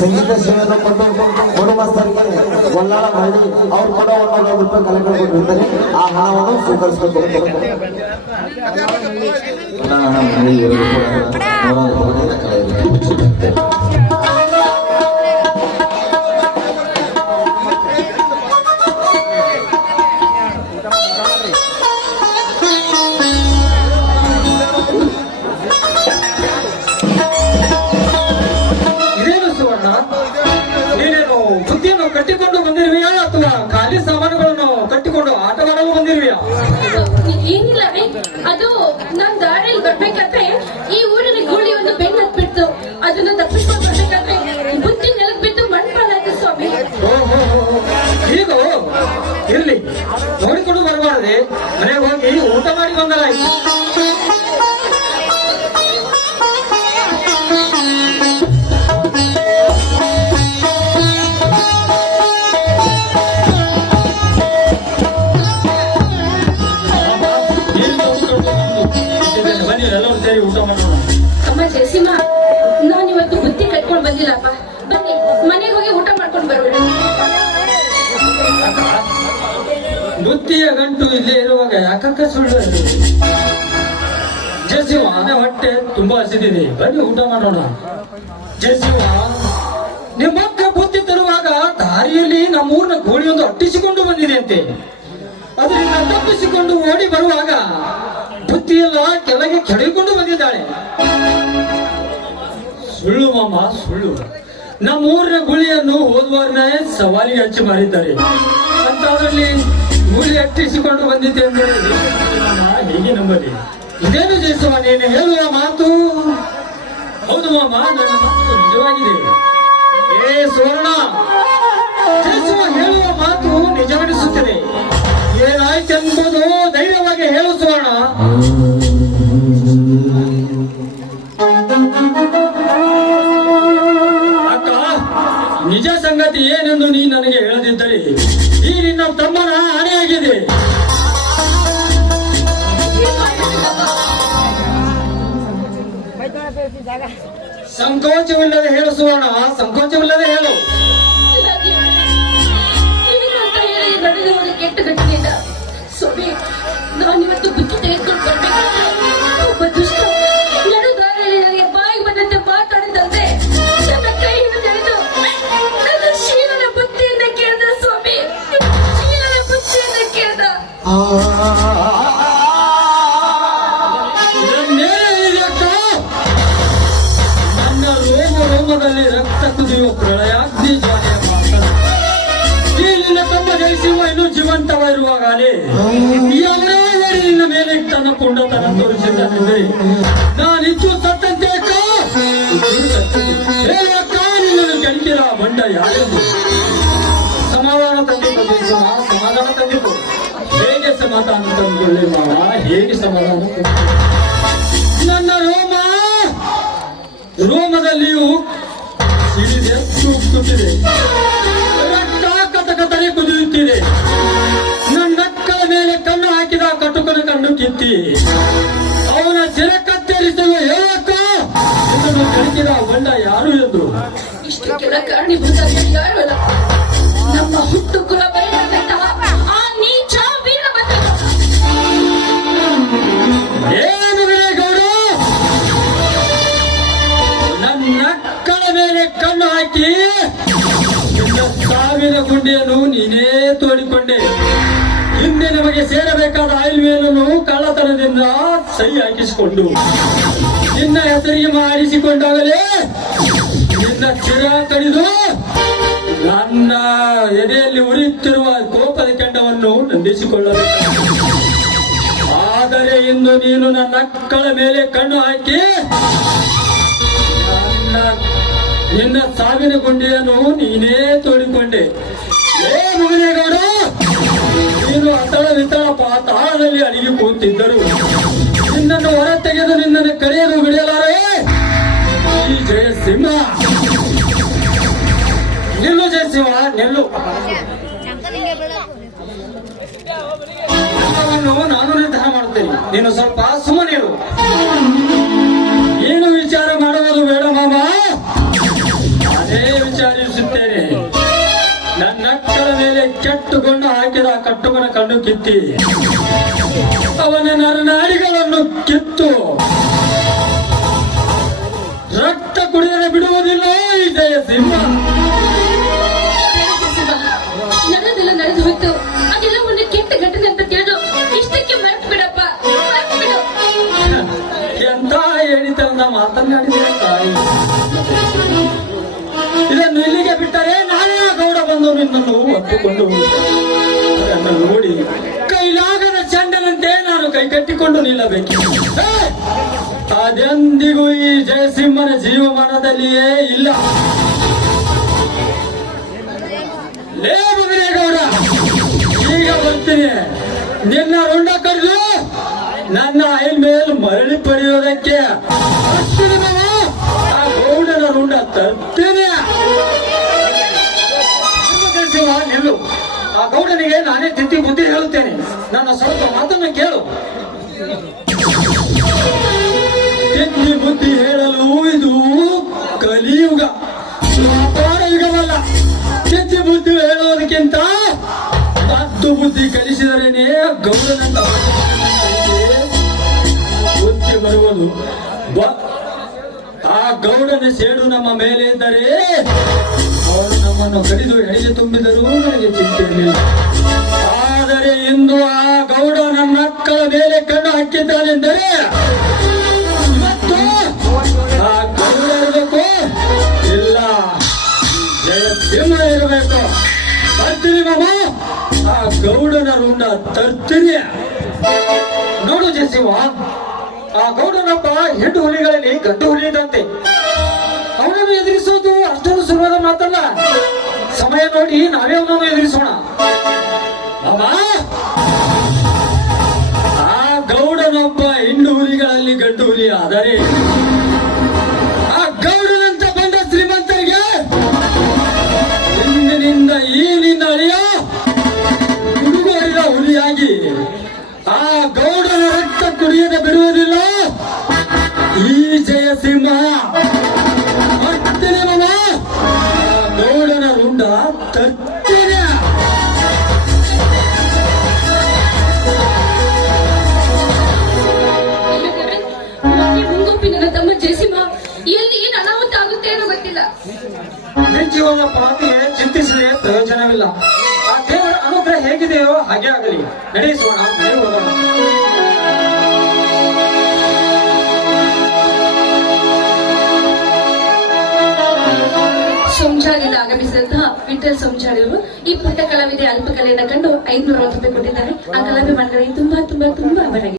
ಸಂಗೀತ ಸೇವೆಯನ್ನು ಕೊಟ್ಟು ಕುಟುಂಬಸ್ಥರಿಗೆ ಗೊಂದಾಳ ಮಾಡಿ ಅವ್ರು ಕೊಡೋ 1,000 ರೂಪಾಯಿ ಕಲೆಕ್ಟ್ ಕೊಟ್ಟಿರ್ತಾರೆ. ಆ ಹಣವನ್ನು ಸ್ವೀಕರಿಸಬೇಕು. ಕಟ್ಟಿಕೊಂಡು ಬಂದಿರುವೆಯಾ ಅಥವಾ ಖಾಲಿ ಸಾಮಾನುಗಳನ್ನು ಕಟ್ಟಿಕೊಂಡು ಆಟವಾಡಲು ಬಂದಿರುವೆಯಾ? ಏನಿಲ್ಲ ರೀ, ಅದು ನಾನ್ ದಾರಿಯಲ್ಲಿ ಬರ್ಬೇಕಾದ್ರೆ ಈ ಊರಿನ ಗೂಳಿ ಒಂದು ಬೆನ್ನು ಹತ್ಬಿಡ್ತು. ಅದನ್ನ ತಪ್ಪಿಸ್ಕೊಂಡು ಬರ್ಬೇಕಾದ್ರೆ ಬುದ್ಧಿ ನೆಲಕ್ ಬಿದ್ದು ಮಣ್ಪಾಲಾಯ್ತು ಸ್ವಾಮಿ. ಈಗ ಇರ್ಲಿ, ನೋಡಿಕೊಂಡು ಬರಬಾರದೆ, ಮನೆಗೆ ಹೋಗಿ ಊಟ ಮಾಡಿ ಬಂದರಾಯ್ತು. ಅಮ್ಮ ಜಯಸಿಂಹ, ನಾನ್ ಇವತ್ತು ಬುತ್ತಿ ಕಟ್ಕೊಂಡು ಬಂದಿಲ್ಲಪ್ಪ. ಬನ್ನಿ ಮನೆಗೆ ಹೋಗಿ ಊಟ ಮಾಡ್ಕೊಂಡು ಬರೋಣ. ಬುತ್ತಿಯ ಗಂಟು ಇಲ್ಲೇ ಇರುವಾಗ ಯಾಕಕ್ಕ ಸುಳ್ಳು? ಜಯಸಿಂಹ, ಹೊಟ್ಟೆ ತುಂಬಾ ಹಸಿದಿದೆ, ಬನ್ನಿ ಊಟ ಮಾಡೋಣ. ಜಯಸಿಂಹ, ನಿಮ್ಮಕ್ಕ ಬುತ್ತಿ ತರುವಾಗ ದಾರಿಯಲ್ಲಿ ನಮ್ಮೂರಿನ ಗೋಳಿಯೊಂದು ಅಟ್ಟಿಸಿಕೊಂಡು ಬಂದಿದೆ ಅಂತೆ. ಅದರಿಂದ ತಪ್ಪಿಸಿಕೊಂಡು ಓಡಿ ಬರುವಾಗ ಬುತ್ತಿಯೆಲ್ಲ ಕೆಳಗೆ ಕೆಳಕೊಂಡು ಬಂದಿದ್ದಾಳೆ. ಸುಳ್ಳು ಮಾಮ, ಸುಳ್ಳು. ನಮ್ಮ ಊರಿನ ಗುಳಿಯನ್ನು ಹೋದ್ವಾರನೇ ಸವಾಲಿಗೆ ಹಚ್ಚಿ ಮಾರಿದ್ದಾರೆ ಅಂತ ಅದರಲ್ಲಿ ಗುಳಿ ಅಟ್ಟಿಸಿಕೊಂಡು ಬಂದಿದ್ದೆ ಅಂದರೆ ಹೇಗೆ ನಂಬಲಿ? ಇದೇನು ಜಯಿಸುವ ನೀನು ಹೇಳುವ ಮಾತು? ಹೌದು ಮಾಮ, ನನ್ನ ಮಾತು ನಿಜವಾಗಿದೆ. ಏ ಸುವರ್ಣ, ಜಯಿಸುವ ಹೇಳುವ ಮಾತು ನಿಜವೆನಿಸುತ್ತದೆ. ಏನಾಯ್ತೆಂಬುದು ಧೈರ್ಯವಾಗಿ ಹೇಳು ಸುವರ್ಣ. ಅಕ್ಕ, ನಿಜ ಸಂಗತಿ ಏನೆಂದು ನೀ ನನಗೆ ಹೇಳದಿದ್ದರೆ ಈ ನಿನ್ನ ತಮ್ಮನ ಆಣೆಯಾಗಿದೆ. ಸಂಕೋಚವಿಲ್ಲದೆ ಹೇಳು ಸುವರ್ಣ, ಸಂಕೋಚವಿಲ್ಲದೆ ಹೇಳು. ಕೆಟ್ಟ ಘಟನೆಯಿಂದ ಸ್ವಾಮಿ, ನಾನಿವತ್ತು ಬುತ್ತಿ ತೆಗೆದುಕೊಂಡು ಬರ್ಬೇಕಾದ್ರೆ ಒಬ್ಬ ದುಷ್ಟ ನಡು ದಾರಿಯಲ್ಲಿ ನನಗೆ ಬಾಯಿ ಬಂದಂತೆ ಮಾತಾಡಿದಂತೆ ನನ್ನ ಕೈಯಿಂದ ತೆಗೆದು ನನ್ನ ಶೀಲನ ಬುತ್ತಿಯಿಂದ ಕೇಳ್ದ ಸ್ವಾಮಿ, ಶೀಲನ ಬುತ್ತಿಯಿಂದ ಕೇಳ್ದ. ನನ್ನ ರೋಮದಲ್ಲಿ ರಕ್ತ ಕುದಿಯುವ ಪ್ರಳಯಾಗ್ನಿ ಜ್ವಾಲೆಯ ಮಾತನಾಡ ಈ ನಿನ್ನ ತಮ್ಮ ಜಯಿಸುವ ಇನ್ನೂ ಜೀವಂತವಾಗಿರುವಾಗಲೇ ಯಾವನೇ ಮಾಡಿ ನಿನ್ನ ಮೇಲೆ ತನ್ನ ಪುಂಡತನ ತೋರಿಸಿದ್ದಾನೆಂದರೆ ನಾನಿದ್ದು ಸತ್ತಂತೆ ಅಕ್ಕ. ಹೇಳು ಅಕ್ಕ, ನಿನ್ನನ್ನು ಕೆಣಕಿರ ಬಂಡ ಯಾರೆಂದು. ಸಮಾಧಾನ ತಂದಿದ್ದು ಜಯಿಸುವ, ಸಮಾಧಾನ ತಂದಿದ್ದು. ಹೇಗೆ ಸಮಾಧಾನ ತಂದುಕೊಳ್ಳಿ ಮಾವ, ಹೇಗೆ ಸಮಾಧಾನ? ನನ್ನ ರೋಮದಲ್ಲಿಯೂ ಸಿಡಿದೆ, ತೂಗುತ್ತಿದೆ, ರಕ್ತ ಕಥಕಥನೆ ಕುದಿಯುತ್ತಿದೆ. ನನ್ನಕ್ಕಳ ಮೇಲೆ ಕಣ್ಣು ಹಾಕಿದ ಕಟುಕನ ಕಂಡು ಕಿತ್ತಿ ಅವನ ಶಿರ ಕತ್ತರಿಸಲು ಹೇಳಕ್ಕ ಇದನ್ನು ಕೆಣಕಿದ ಬಂಡ ಯಾರು ಎಂದು ಇಷ್ಟಕ್ಕೆಲ್ಲ ಕಾರಣೀಭೂತ ಯಾರು ಅಲ್ಲ, ನಮ್ಮ ಹುಟ್ಟು ಕುಲ ಬಯಲಾದಂತಹ ಆ ನೀಚ ವೀರಭದ್ರ. ಏನು ಗೌಡ, ನನ್ನ ಅಕ್ಕಳ ಮೇಲೆ ಕಣ್ಣು ಹಾಕಿ ನಿನ್ನ ಸಾವಿನ ಗುಂಡಿಯನ್ನು ನೀನೇ ತೋಡಿಕೊಂಡೆ. ಹಿಂದೆ ನಮಗೆ ಸೇರಬೇಕಾದ ಆಯಿಲ್ ಮೇಲನ್ನು ಕಳ್ಳತನದಿಂದ ಸಹಿ ಹಾಕಿಸಿಕೊಂಡು ನಿನ್ನ ಹೆಸರಿಗೆ ಮಾಡಿಸಿಕೊಂಡಾಗಲೇ ನಿನ್ನ ಚಿರ ಕಡಿದು ನನ್ನ ಎದೆಯಲ್ಲಿ ಉರಿಯುತ್ತಿರುವ ಕೋಪದ ಕೆಂಡವನ್ನು ನಂದಿಸಿಕೊಳ್ಳಬೇಕು. ಆದರೆ ಇಂದು ನೀನು ನನ್ನ ಅಕ್ಕಳ ಮೇಲೆ ಕಣ್ಣು ಹಾಕಿ ನಿನ್ನ ಸಾವಿನ ಗುಂಡಿಯನ್ನು ನೀನೇ ತೋಡಿಕೊಂಡೆ. ಏ ಮುಗಿದೇಗೌಡ, ನೀನು ಅತಳ ವಿತಳ ಪಾತಾಳದಲ್ಲಿ ಅಡಿಗೆ ಕೂತಿದ್ದರು ನಿನ್ನನ್ನು ಹೊರ ತೆಗೆದು ನಿನ್ನನ್ನು ಕರೆಯಲು ಬಿಡಲಾರೆ ಈ ಜಯಸಿಂಹ. ನಿಲ್ಲು ಜಯಸಿಂಹ, ನಿಲ್ಲು. ನಾನು ನಿರ್ಧಾರ ಮಾಡುತ್ತೇನೆ, ನೀನು ಸ್ವಲ್ಪ ಸುಮ್ಮನಿರು. ಏನು ವಿಚಾರ ಮಾಡುವುದು ಬೇಡ ಮಾಮ, ಅದೇ ವಿಚಾರಿಸುತ್ತೇನೆ. ನನ್ನ ಅಕ್ಕಳ ಮೇಲೆ ಕೆಟ್ಟುಕೊಂಡು ಹಾಕಿದ ಕಟ್ಟುಗನ ಕಣ್ಣು ಕಿತ್ತಿ ಅವನ ನರನಾಡಿಗಳನ್ನು ಕಿತ್ತು ರಕ್ತ ಕುಡಿಯಲು ಬಿಡುವುದಿಲ್ಲ ಈ ಜಯಸಿಂಹ. ನಡೆದೆಲ್ಲ ನಡೆದು ಹೋಯ್ತು, ಅದೆಲ್ಲ ಒಂದು ಕೆಟ್ಟ ಘಟನೆ ಅಂತ ತಿಳಿದು ಇಷ್ಟಕ್ಕೆ ಮರೆತು ಬಿಡಪ್ಪ, ಮರೆತು ಬಿಡು. ಎಂತ ಹೇಳಿತಂದ ಮಾತನಾಡಿದ ತಾಯಿ. ಇದನ್ನು ಇಲ್ಲಿಗೆ ಬಿಟ್ಟರೆ ನಾನೇ ಗೌಡ ಬಂದು ನಿನ್ನನ್ನು ಒಪ್ಪಿಕೊಂಡು ಅದನ್ನು ನೋಡಿ ಕೈಲಾಗದ ಚಂಡನಂತೆ ನಾನು ಕೈ ಕಟ್ಟಿಕೊಂಡು ನಿಲ್ಲಬೇಕು. ಅದೆಂದಿಗೂ ಈ ಜಯಸಿಂಹನ ಜೀವಮಾನದಲ್ಲಿಯೇ ಇಲ್ಲ. ಲೇ ಗೌಡ, ಈಗ ಬರ್ತೀನಿ. ನಿನ್ನ ರುಂಡ ಕಡಿದು ನನ್ನ ಆಯಿಲ್ ಮೇಲೆ ಮರಳಿ ಪಡೆಯುವುದಕ್ಕೆ ಆ ಗೌಡನ ರುಂಡ ತರ್ತೇನೆ. ನಿಲ್ಲು. ಆ ಗೌಡನಿಗೆ ನಾನೇ ತಿದ್ದಿ ಬುದ್ಧಿ ಹೇಳುತ್ತೇನೆ. ನನ್ನ ಸ್ವಲ್ಪ ಮಾತನ್ನು ಕೇಳು. ತಿದ್ದಿ ಬುದ್ಧಿ ಹೇಳಲು ಇದು ಕಲಿಯುಗ, ವ್ಯಾಪಾರ ಯುಗವಲ್ಲ. ತಿದ್ದಿ ಬುದ್ಧಿ ಹೇಳೋದಕ್ಕಿಂತ ಹತ್ತು ಬುದ್ಧಿ ಕಲಿಸಿದರೇನೆ ಗೌಡನಂತ ಬುದ್ಧಿ ಬರುವುದು. ಆ ಗೌಡನ ಸೇಡು ನಮ್ಮ ಮೇಲೆ ಇದ್ದರೆ ಅವನು ನಮ್ಮನ್ನು ಕಡಿದು ಎಳೆಗೆ ತುಂಬಿದರೂ ನನಗೆ ಚಿಂತೆ ಇರಲಿಲ್ಲ. ಆದರೆ ಇಂದು ಆ ಗೌಡ ನನ್ನ ಅಕ್ಕಳ ಮೇಲೆ ಕಣ್ಣು ಹಾಕಿದ್ದಾನೆಂದರೆ ಇವತ್ತು ಆ ಗೌಡ ಇರಬೇಕು, ಇಲ್ಲ ಜಯಸಿಂಹ ಇರಬೇಕು. ಬರ್ತೀನಿ ಮಾಮ, ಆ ಗೌಡನ ರುಂಡ ತರ್ತೀನಿ. ನೋಡು ಜಯಸಿಂಹ, ಆ ಗೌಡನೊಬ್ಬ ಹೆಣ್ಣು ಹುಲಿಗಳಲ್ಲಿ ಗಂಡು ಹುಲಿ ಇದ್ದಂತೆ. ಅವನನ್ನು ಎದುರಿಸೋದು ಅಷ್ಟೊಂದು ಸುಲಭದ ಮಾತಲ್ಲ. ಸಮಯ ನೋಡಿ ನಾವೇ ಅವನನ್ನು ಎದುರಿಸೋಣ. ಆ ಗೌಡನೊಬ್ಬ ಹೆಣ್ಣು ಹುಲಿಗಳಲ್ಲಿ ಗಂಡು ಹುಲಿ ಆದರೆ ಆ ಗೌಡನಂತ ಬಂದ ಶ್ರೀಮಂತರಿಗೆ ಇಂದಿನಿಂದ ಈ ನಿನ್ನ ಅಳಿಯ ಹುಡುಗರಿದ ಹುಲಿಯಾಗಿ ಆ ಗೌಡನ ರಕ್ತ ಕುಡಿಯದೆ ಬಿಡುವುದಿಲ್ಲ ಈ ಜಯಸಿಂಹ. ಬರ್ತೀನಿ ಮಾಮ, ಆ ಗೌಡನ ರುಂಡ ತರ್ತೀನಿ. ಮುಂಗೋಪಿ ನನ್ನ ತಮ್ಮ ಜಯಸಿಂಹ ಎಲ್ಲಿ ಏನು ಅನಾಹುತ ಆಗುತ್ತೆ ಅನ್ನೋ ಗೊತ್ತಿಲ್ಲ. ಜೀವನ ಪಾತಿಗೆ ಚಿಂತಿಸಿದರೆ ಪ್ರಯೋಜನವಿಲ್ಲ. ಆ ದೇವರ ಅನುಗ್ರಹ ಹೇಗಿದೆಯೋ ಹಾಗೆ ಆಗಲಿ. ನಡೆಸೋಣ, ಮನೆ ಹೋಗೋಣ. ಸಂಚಾರಿಯಿಂದ ಆಗಮಿಸಿದಂತಹ ವಿಠಲ್ ಸಂಚಾರಿಯವರು ಈ ಪುಟ್ಟ ಕಲಾವಿದೆ ಅಲ್ಪ ಕಲೆಯನ್ನು ಕಂಡು 500 ರೂಪಾಯಿ ಕೊಟ್ಟಿದ್ದಾರೆ. ಆ ಕಲಾವಿದ ಮಕ್ಕಳಿಗೆ ತುಂಬಾ ತುಂಬಾ ತುಂಬಾ ಅವರಾಗಿದೆ.